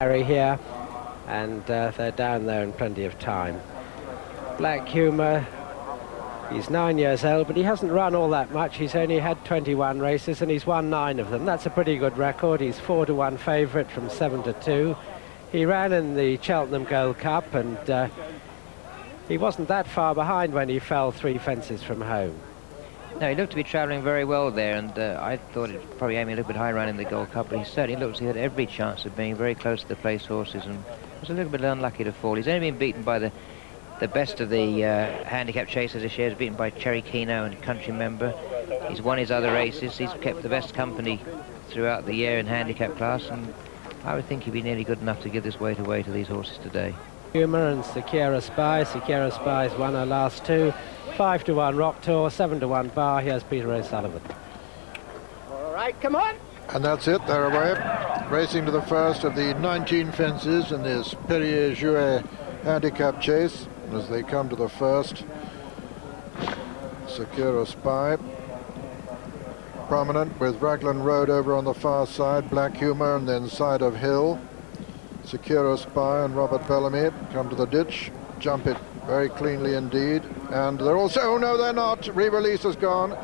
Harry here, and they're down there in plenty of time. Black Humour, he's 9 years old, but he hasn't run all that much. He's only had 21 races and he's won 9 of them. That's a pretty good record. He's 4-1 favourite from 7-2. He ran in the Cheltenham Gold Cup, and he wasn't that far behind when he fell 3 fences from home. No, he looked to be travelling very well there, and I thought it was probably aiming a little bit high running the Gold Cup, but he certainly looked he had every chance of being very close to the place horses, and was a little bit unlucky to fall. He's only been beaten by the best of the handicap chasers this year. He's beaten by Cherry Keno and Country Member. He's won his other races. He's kept the best company throughout the year in handicap class, and I would think he'd be nearly good enough to give this weight away to these horses today. Humour and Secura Spy. Secura Spy's won her last 2. 5-1 Rock Tour, 7-1 Bar. Here's Peter O'Sullivan. All right, come on. And that's it, they're away. Racing to the first of the 19 fences in this Perrier Jouet H'cap Chase. As they come to the first, Secura Spy prominent, with Raglan Road over on the far side, Black Humour, and then Side of Hill. Secura Spy and Robert Bellamy come to the ditch, jump it very cleanly indeed, and they're also, oh no they're not, re-release has gone.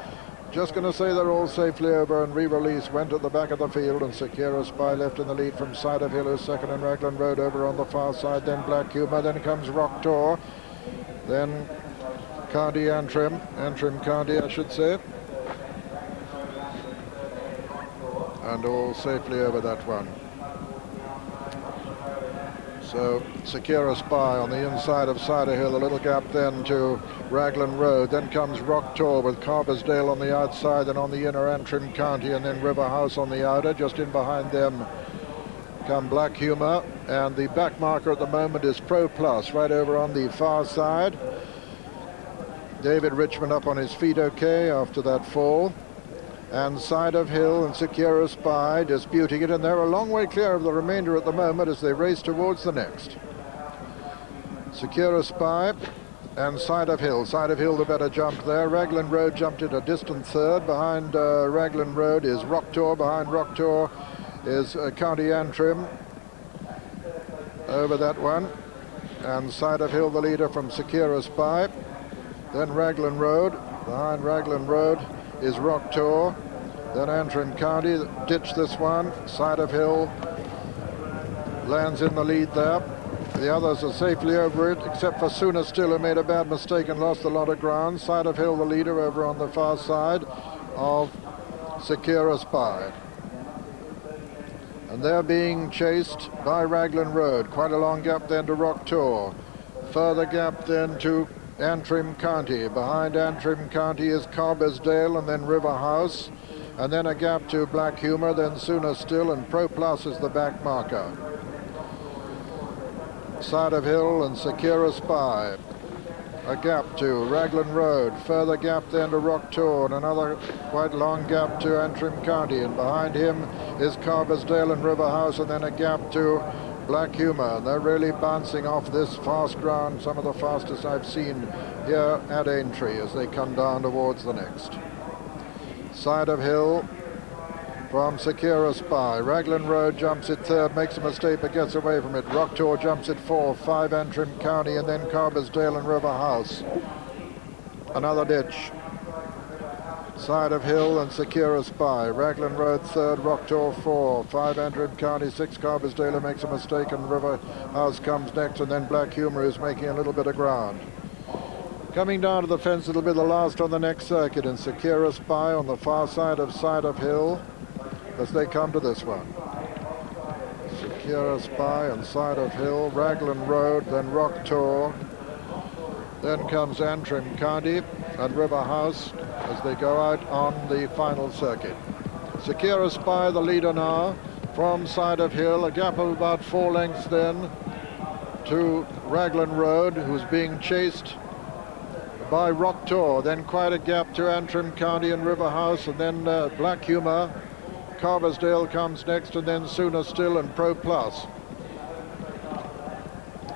Just going to say they're all safely over, and re-release went at the back of the field, and Secura Spy left in the lead from Side of Hill, who's second, and Raglan Road over on the far side, then Black Humour, then comes Rock Tour, then Antrim Candy I should say, and all safely over that one. So Secura Spy on the inside of Side of Hill, a little gap then to Raglan Road. Then comes Rock Tour with Carbersdale on the outside, and on the inner Antrim County, and then River House on the outer. Just in behind them come Black Humour, and the back marker at the moment is Pro Plus right over on the far side. David Richmond up on his feet okay after that fall. And Side of Hill and Secura Spy disputing it, and they're a long way clear of the remainder at the moment as they race towards the next. Secura Spy and Side of Hill. Side of Hill the better jump there. Raglan Road jumped it a distant third. Behind Raglan Road is Rock Tour. Behind Rock Tour is County Antrim over that one. And Side of Hill the leader from Secura Spy. Then Raglan Road. Behind Raglan Road is Rock Tour, then Antrim County, ditch this one. Side of Hill lands in the lead there. The others are safely over it, except for Sooner Still, who made a bad mistake and lost a lot of ground. Side of Hill the leader over on the far side of Secura Spy. And they're being chased by Raglan Road. Quite a long gap then to Rock Tour. Further gap then to Antrim County. Behind Antrim County is Carbersdale, and then River House, and then a gap to Black Humour, then Sooner Still, and Pro Plus is the back marker. Side of Hill and Secura Spy. A gap to Raglan Road, further gap then to Rock Tour, and another quite long gap to Antrim County, and behind him is Carbersdale and River House, and then a gap to Black Humour. They're really bouncing off this fast ground, some of the fastest I've seen here at Aintree as they come down towards the next. Side of Hill from Secura Spy. Raglan Road jumps it third, makes a mistake but gets away from it. Rock Tour jumps it fourth, 5 Antrim County, and then Carbersdale and River House. Another ditch. Side of Hill and Secura Spy. Raglan Road third, Rock Tour 4, 5 Antrim County, 6 Carbersdale makes a mistake, and River House comes next, and then Black Humour is making a little bit of ground. Coming down to the fence, it'll be the last on the next circuit, and Secura Spy on the far side of Hill as they come to this one. Secura Spy and Side of Hill, Raglan Road, then Rock Tour. Then comes Antrim County and River House as they go out on the final circuit. Secura Spy the leader now from Side of Hill, a gap of about 4 lengths then to Raglan Road, who's being chased by Rock Tour. Then quite a gap to Antrim County and River House, and then Black Humour. Carbersdale comes next, and then Sooner Still and Pro Plus.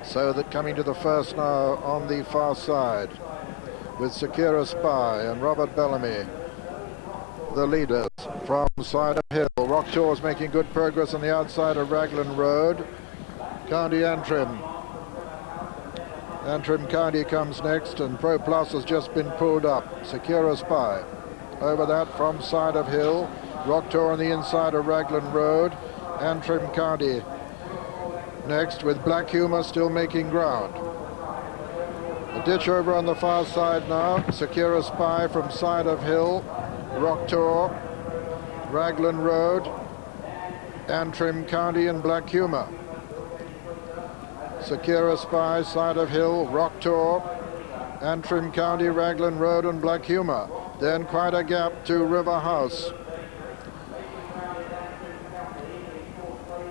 So that coming to the first now on the far side with Secura Spy and Robert Bellamy, the leaders from Side of Hill. Rock Tour is making good progress on the outside of Raglan Road. County Antrim. Antrim County comes next, and Pro Plus has just been pulled up. Secure a Spy. Over that from side of hill. Rock Tour on the inside of Raglan Road. Antrim County next, with Black Humour still making ground. A ditch over on the far side now. Secure a Spy from side of hill. Rock Tour, Raglan Road, Antrim County and Black Humour. Secure a Spy, side of hill, Rock Tour, Antrim County, Raglan Road and Black Humour. Then quite a gap to River House.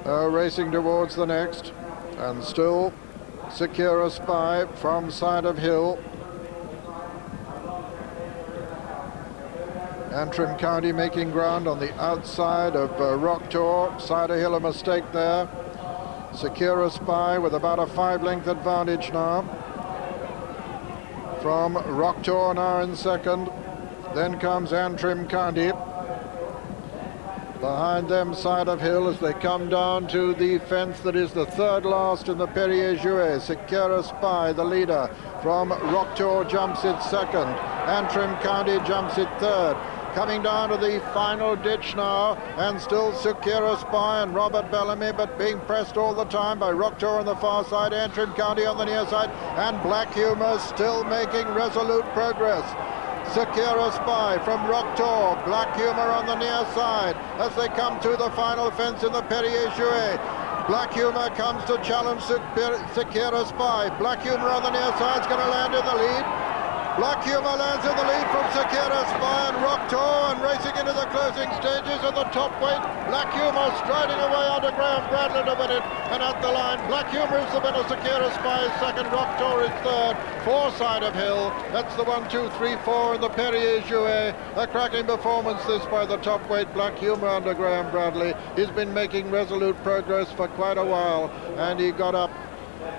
Racing towards the next, and still Secure a Spy from side of hill. Antrim County making ground on the outside of Rock Tour. Side of hill, a mistake there. Secure a Spy with about a 5-length advantage now from Rock Tour, now in second. Then comes Antrim County. Behind them, side of hill, as they come down to the fence that is the third last in the Perrier Jouet. Secure a Spy, the leader from Rock Tour, jumps it second. Antrim County jumps it third. Coming down to the final ditch now, and still Secure a Spy and Robert Bellamy, but being pressed all the time by Rock Tour on the far side, Antrim County on the near side, and Black Humour still making resolute progress. Secure a Spy from Rock Tour, Black Humour on the near side as they come to the final fence in the Perrier Jouet. Black Humour comes to challenge Secure a Spy. Black Humour on the near side is going to land in the lead. Black Humour lands in the lead from Secure a Spy and Rock Tour, and racing into the closing stages of the top weight. Black Humour striding away under Graham Bradley to win it, and at the line, Black Humour is the winner. Secure a Spy is second, Rock Tour is third. Four side of hill. That's the 1, 2, 3, 4 in the Perrier Jouet. A cracking performance this by the top weight Black Humour under Graham Bradley. He's been making resolute progress for quite a while, and he got up,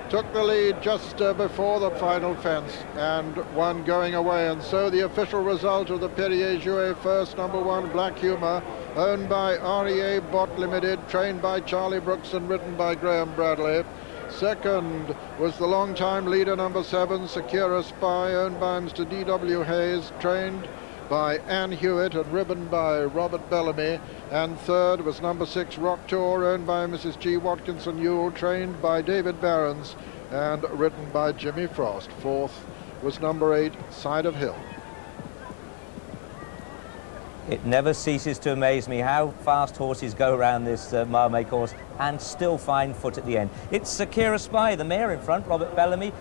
took the lead just before the final fence, and one going away. And so the official result of the Perrier Jouet first, number 1, Black Humour, owned by REA Bot Limited, trained by Charlie Brooks and ridden by Graham Bradley. Second was the long-time leader, number 7, Secure a Spy, owned by Mr. D.W. Hayes, trained by Anne Hewitt and ridden by Robert Bellamy. And third was number 6, Rock Tour, owned by Mrs. G. Watkinson Yule, trained by David Barons and ridden by Jimmy Frost. Fourth was number 8, Side of Hill. It never ceases to amaze me how fast horses go around this mile-make course and still find foot at the end. It's Secure a Spy, the mare in front, Robert Bellamy,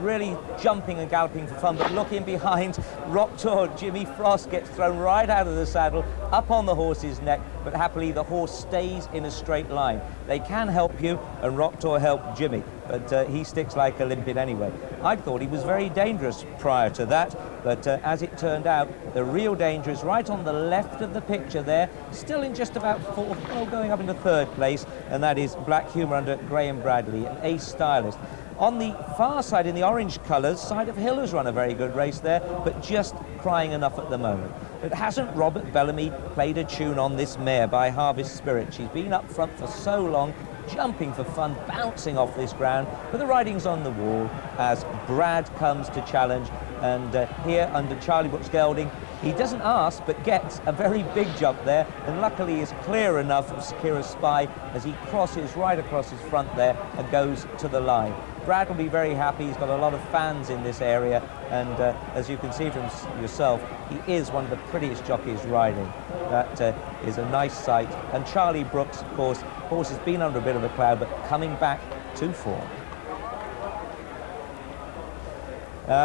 really jumping and galloping for fun, but looking behind, Rock Tour, Jimmy Frost gets thrown right out of the saddle, up on the horse's neck, but happily the horse stays in a straight line. They can help you, and Rock Tour helped Jimmy, but he sticks like a limpet anyway. I thought he was very dangerous prior to that, but as it turned out, the real danger is right on the left of the picture there, still in just about fourth, going up into third place, and that is Black Humour under Graham Bradley, an ace stylist. On the far side, in the orange colours, Side of Hill has run a very good race there, but just crying enough at the moment. But hasn't Robert Bellamy played a tune on this mare by Harvest Spirit? She's been up front for so long, jumping for fun, bouncing off this ground, but the riding's on the wall as Brad comes to challenge, and here under Charlie Brooks gelding, he doesn't ask but gets a very big jump there, and luckily is clear enough of Secure a Spy as he crosses right across his front there and goes to the line. Brad will be very happy. He's got a lot of fans in this area, and as you can see from yourself, he is one of the prettiest jockeys riding. That is a nice sight. And Charlie Brooks, of course, has been under a bit of a cloud, but coming back to form.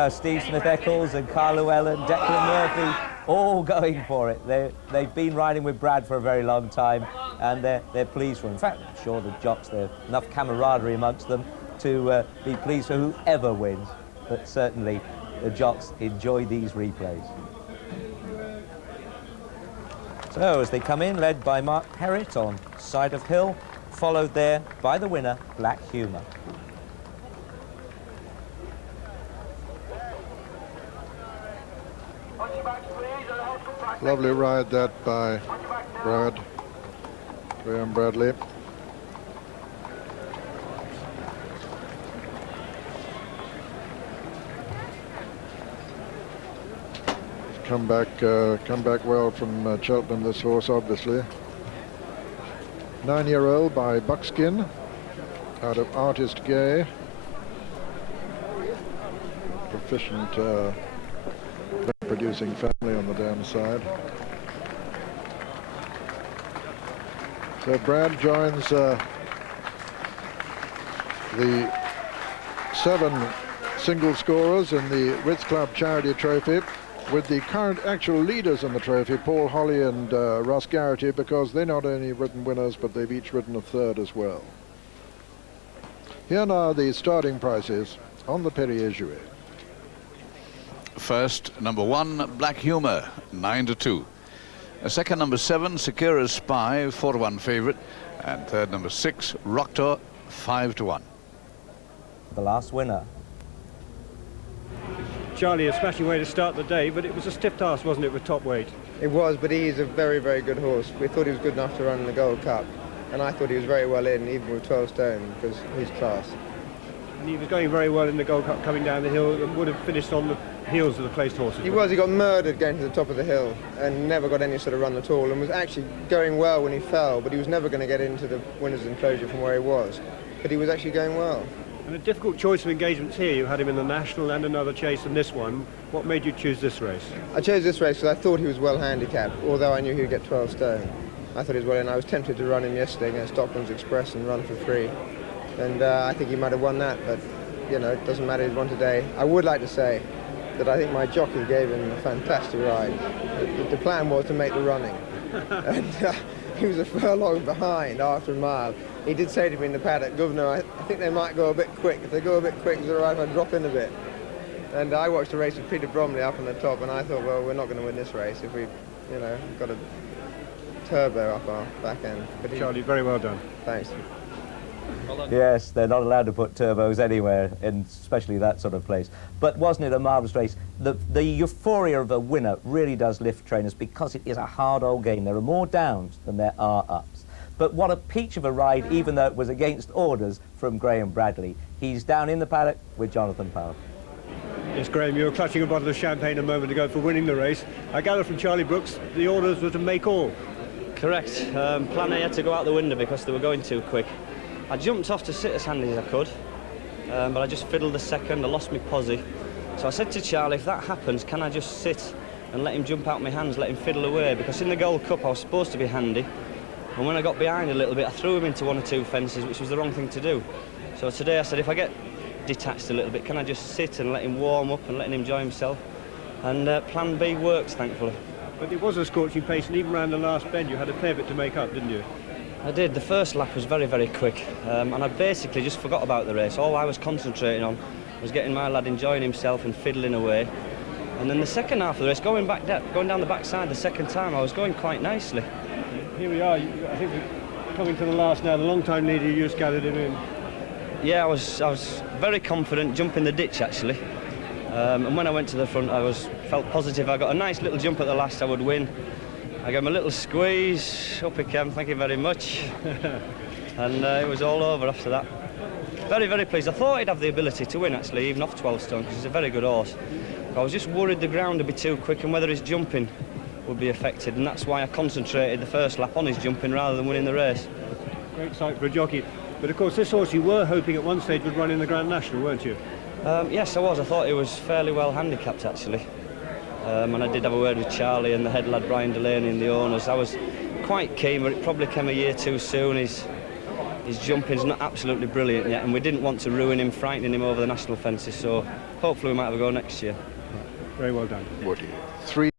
Steve Smith-Eccles and Carl Llewellyn, Declan Murphy, all going for it. They've been riding with Brad for a very long time, and they're pleased for him. In fact, I'm sure the jocks, there's enough camaraderie amongst them to be pleased for whoever wins, but certainly the jocks enjoy these replays. So as they come in, led by Mark Herritt on Side of Hill, followed there by the winner, Black Humour. Lovely ride that by Graham Bradley. come back well from Cheltenham, this horse, obviously. 9-year-old by Buckskin, out of Artist Gay. Proficient producing family on the dam side. So Brad joins the 7 single scorers in the Ritz Club Charity Trophy, with the current actual leaders in the trophy, Paul Holly and Russ Garrity, because they're not only ridden winners, but they've each ridden a third as well. Here now the starting prices on the Perrier Jouet. First, number 1, Black Humour, 9-2. Second, number 7, Sakura's Spy, 4-1 favourite. And third, number 6, Rocktor, 5-1. The last winner. Charlie, a smashing way to start the day, but it was a stiff task, wasn't it, with top weight? It was, but he is a very, very good horse. We thought he was good enough to run in the Gold Cup, and I thought he was very well in, even with 12 stone, because he's class. And he was going very well in the Gold Cup coming down the hill and would have finished on the heels of the placed horses. He got murdered going to the top of the hill and never got any sort of run at all, and was actually going well when he fell, but he was never going to get into the winner's enclosure from where he was. But he was actually going well. And a difficult choice of engagements here. You had him in the National and another chase in this one. What made you choose this race? I chose this race because I thought he was well handicapped, although I knew he would get 12 stone. I thought he was well in. I was tempted to run him yesterday against Stockman's Express and run for free. And I think he might have won that, but, you know, it doesn't matter, he's won today. I would like to say that I think my jockey gave him a fantastic ride. The plan was to make the running. And he was a furlong behind after a mile. He did say to me in the paddock, Governor, I think they might go a bit quick. If they go a bit quick, is it all right if I drop in a bit? And I watched a race with Peter Bromley up on the top, and I thought, well, we're not going to win this race if we, you know, got a turbo up our back end. But Charlie, very well done. Thanks. Well done. Yes, they're not allowed to put turbos anywhere, in especially that sort of place. But wasn't it a marvellous race? The euphoria of a winner really does lift trainers, because it is a hard old game. There are more downs than there are ups. But what a peach of a ride, even though it was against orders from Graham Bradley. He's down in the paddock with Jonathan Powell. Yes, Graham, you were clutching a bottle of champagne a moment ago for winning the race. I gather from Charlie Brooks, the orders were to make all. Correct. Plan A had to go out the window because they were going too quick. I jumped off to sit as handy as I could, but I just fiddled a second. I lost my posse. So I said to Charlie, if that happens, can I just sit and let him jump out my hands, let him fiddle away? Because in the Gold Cup, I was supposed to be handy. And when I got behind a little bit, I threw him into 1 or 2 fences, which was the wrong thing to do. So today I said, if I get detached a little bit, can I just sit and let him warm up and let him enjoy himself? And plan B works, thankfully. But it was a scorching pace, and even around the last bend, you had a fair bit to make up, didn't you? I did. The first lap was very, very quick, and I basically just forgot about the race. All I was concentrating on was getting my lad enjoying himself and fiddling away. And then the second half of the race, going down the backside the second time, I was going quite nicely. Here we are. I think we're coming to the last now. The long-time leader, you just gathered him in. Yeah, I was very confident, jumping the ditch, actually. And when I went to the front, I felt positive. I got a nice little jump at the last, I would win. I gave him a little squeeze, up he came, thank you very much. And it was all over after that. Very, very pleased. I thought he'd have the ability to win, actually, even off 12 stone, because he's a very good horse. But I was just worried the ground would be too quick and whether his jumping would be affected, and that's why I concentrated the first lap on his jumping rather than winning the race. Great sight for a jockey. But of course, this horse you were hoping at one stage would run in the Grand National, weren't you? Yes, I was. I thought he was fairly well handicapped, actually. And I did have a word with Charlie and the head lad Brian Delaney and the owners. I was quite keen, but it probably came a year too soon. His jumping's not absolutely brilliant yet, and we didn't want to ruin him, frightening him over the national fences, so hopefully we might have a go next year. Very well done. Woody. 3